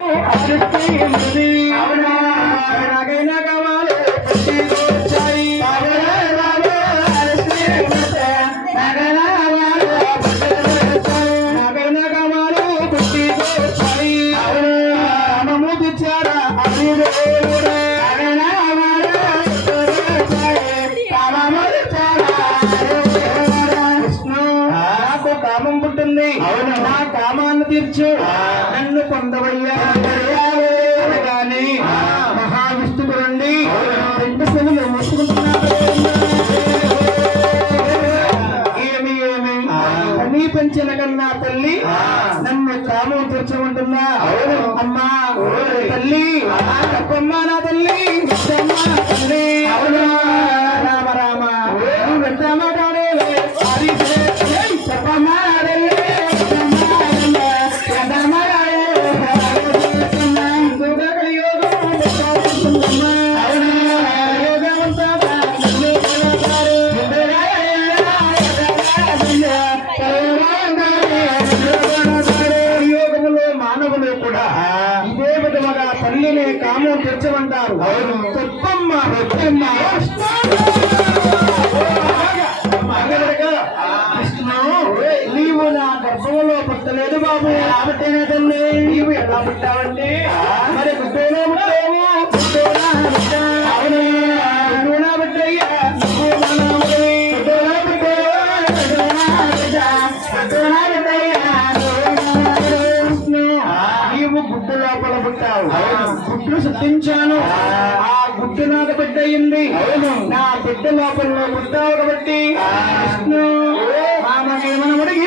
నా కామాన్ని తీర్చు నన్ను పొందవయ్యా అనగానే మహావిష్ణువు నుండి రెండు సెలవులు ముసుకుంటున్నాడు. ఏమి ఏమి పని పెంచిన కన్నా తల్లి నన్ను కామం తీర్చమంటున్నా. అమ్మా తల్లి తప్పమ్మా నా తల్లి తల్లి రామ రామ వెళ్తామా కాడే చెప్పమ్మా తల్లిని కామం తెచ్చమంటారు. నీవు నా గర్భంలో పుట్టలేదు బాబు. కాబట్టేనే తల్లి నీవు ఎలా పుట్టావంటే మరి గుడ్డేలో పుట్టావు. అవునా బిడ్డయ్యా గుడ్డు లోపల పుట్టావు. గుడ్డు సృష్టించాను. ఆ గుడ్డు నాకు బిడ్డ అయింది. నా బిడ్డ లోపల పుట్టావు కాబట్టి విష్ణు మామకేమని అడిగి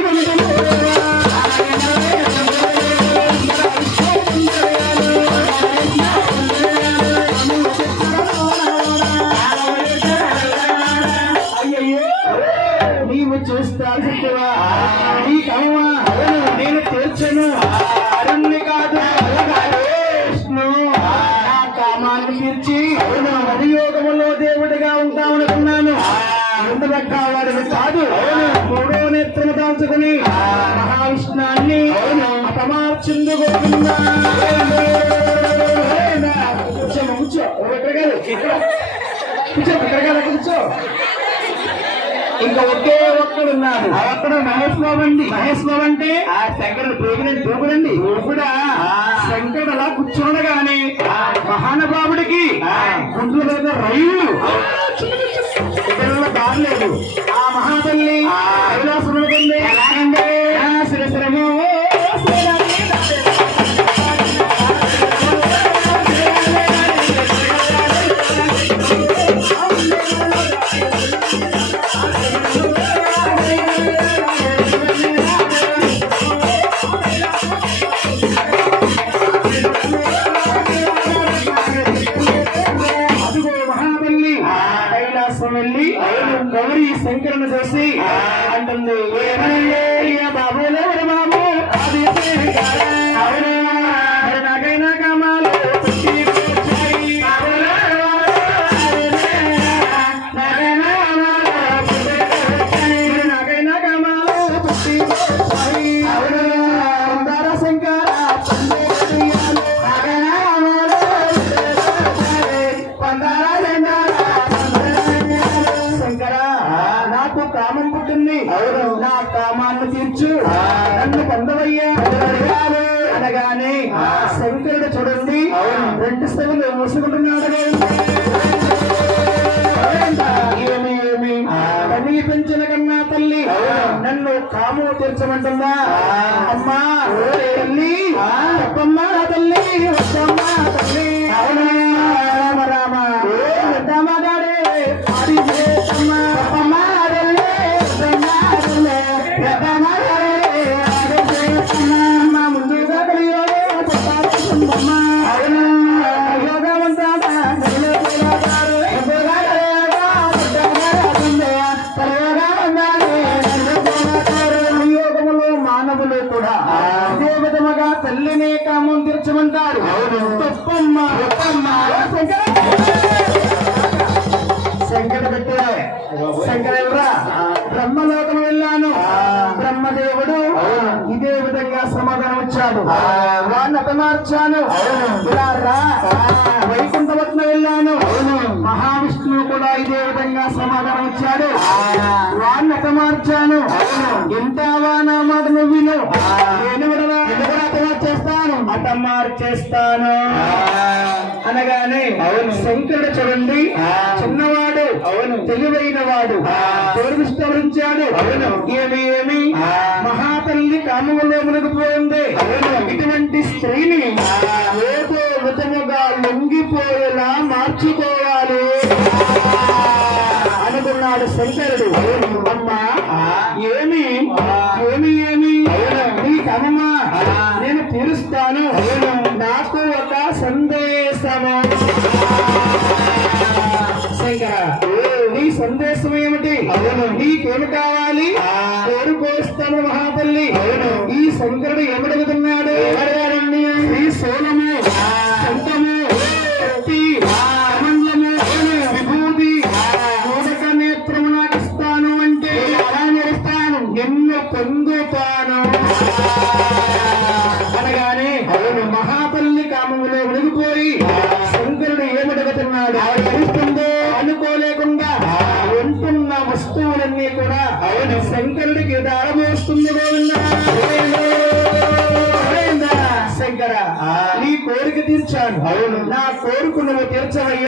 అయ్యయ్యో నీవు చూస్తావు చెప్తావా నీ కమవా నేను తీర్చను. అరణ్య కాదు విష్ణు నా కామాన్ని తీర్చి హరియోగములో దేవుడిగా ఉంటామనుకున్నాను. ఉండబెట్టావాడిని కాదు. మూడో నేత్రము దాల్చుకుని మహావిష్ణాన్ని అపమార్చిందు గోవిందా. కూర్చో కూర్చో ఇంకా ఒకే ఒక్కడున్నాడు. అక్కడ మహేష్ బాబు అండి. మహేష్ బాబు అంటే ఆ శంకరుడు ప్రేమినండి దూకుడండి. కూడా శంకరుడు అలా కూర్చోనగానే మహానుభావుడికి గుండ్ల మీద రైలు దారలేదు. ఆ మహాతల్లి కైలాసంలో ఎలాగంటే శిరశిరము వెళ్ళి గౌరీ శంకరుని చూసి అంటుంది బాబులే బాబు నాకైనా కామాలు నాకైనా కామాలు శంకర నాకు కామం పుట్టింది. నా కామాన్ని తీర్చు నన్ను పొందవయ్యా అనగానే శంకరుడు చూడండి రెండు సెలవులు మూసుకుంటున్నాడు. ఏమి ఏమి పని పెంచిన కన్నా తల్లి నన్ను కాము తీర్చమంటుందా. అమ్మా తల్లి తప్పమ్మా తల్లి వద్దమ్మా తల్లి రామ రామ వద్దమ్మగాడే ముందుగా మానవులు కూడా ఇదే విధముగా తల్లినే కామం తీర్చమంటారు. శంకర పెట్టే శంకర ఎవరా బ్రహ్మలోకం వెళ్ళాను. బ్రహ్మదేవుడు ఇదే విధంగా సమాధానం వచ్చాడు. వాడిని అతను హతమార్చాను. ఇలా రా, వైకుంఠపట్నం వెళ్ళాను. మహావిష్ణువు కూడా ఇదే విధంగా సమాధానం ఇచ్చాడు. వాడిని హతమార్చాను. ఎంతావా నా మాట నువ్వు విను. నేను కూడా హతమార్చేస్తాను, హతమార్చేస్తాను అనగానే శంకరుడు చూడండి, చిన్నవాడు, తెలివైన వాడు, విస్తరించాడు. ఏమి మహాతల్లి కామములో మునిగిపోయింది. ఇటువంటి స్త్రీని ఏదో విధముగా లొంగిపోయేలా మార్చుకోవాలి అనుకున్నాడు శంకరుడు. అమ్మా ఏమి ఏమి ఏమి నీ కమమా నేను తీరుస్తాను. నాకు ఒక సందేశము. శంకర నీ సందేశం ఏమిటి? నీకేమి కావాలి? కోరుకోస్తాను మహాతల్లి. ఈ శంకరుడు ఏమడుగుతున్నాడు? శ్రీ శూలము, శంఖము, కత్తి, కమండలము, విభూతి, మోదక నేత్రము నాకు ఇస్తాను అంటే ఎలా నేర్స్తాను? నిన్ను పొందుతాను అనగానే మహాతల్లి కామములో మునిగిపోయి శంకరుడు ఏమడుగుతున్నాడు తెలుస్తుందో అనుకోలేకుండా ఉంటున్న వస్తువులన్నీ కూడా శంకరుడికి దారమోస్తుంది. శంకర నీ కోరిక తీర్చాను. నా కోరిక నువ్వు తీర్చవయ్యా.